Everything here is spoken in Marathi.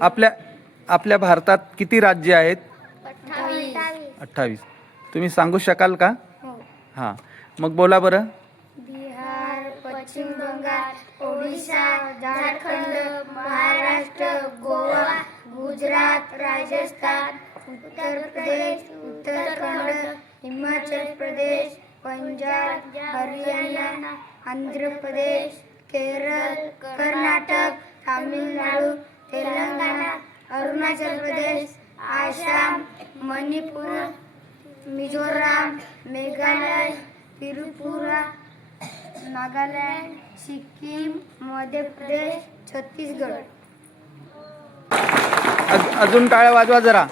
आपल्या आपल्या भारतात किती राज्य आहेत? 28. तुम्ही सांगू शकाल का? हां, मग बोला बरं. बिहार, पश्चिम बंगाल, ओडिशा, झारखंड, महाराष्ट्र, गोवा, गुजरात, राजस्थान, उत्तर प्रदेश, उत्तराखंड, हिमाचल प्रदेश, पंजाब, हरियाणा, आंध्र प्रदेश, केरळ, कर्नाटक, तामिळनाडू, तेलंगणा, अरुणाचल प्रदेश, आसाम, मणिपूर, मिझोराम, मेघालय, त्रिपुरा, नागालँड, सिक्कीम, मध्य प्रदेश, छत्तीसगड. अजून टाळ्या वाजवा जरा.